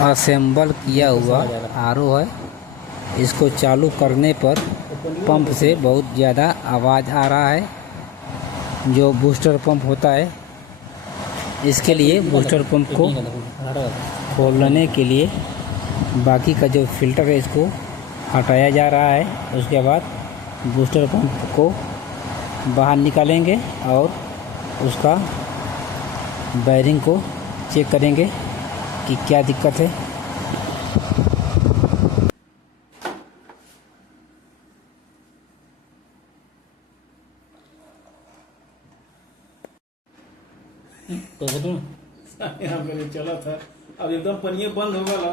Assemble किया हुआ RO है। इसको चालू करने पर पंप से बहुत ज़्यादा आवाज़ आ रहा है। जो बूस्टर पंप होता है, इसके लिए बूस्टर पंप को खोलने के लिए बाकी का जो फिल्टर है इसको हटाया जा रहा है। उसके बाद बूस्टर पंप को बाहर निकालेंगे और उसका बैरिंग को चेक करेंगे कि क्या दिक्कत है। तो यहाँ पे चला था, अब एकदम पनिया बंद हो गया।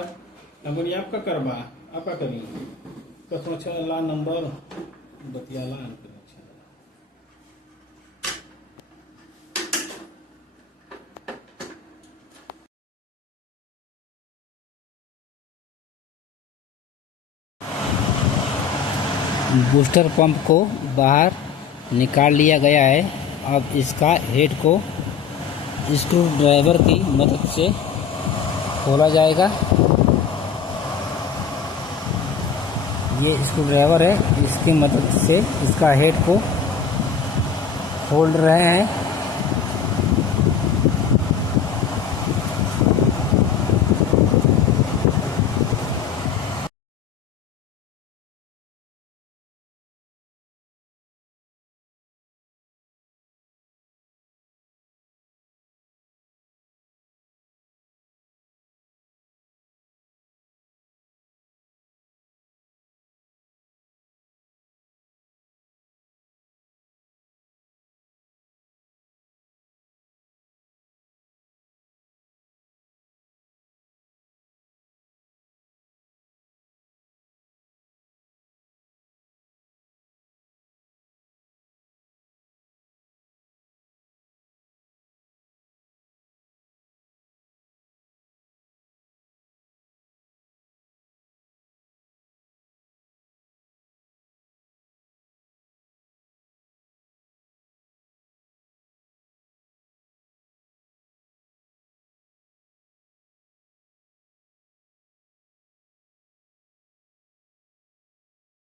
नंबर आपका करवा आपका करी कसम अच्छा ला नंबर बतियाला अच्छा। बूस्टर पंप को बाहर निकाल लिया गया है। अब इसका हेड को स्क्रू ड्राइवर की मदद से खोला जाएगा। ये स्क्रू ड्राइवर है, इसकी मदद से इसका हेड को खोल रहे हैं।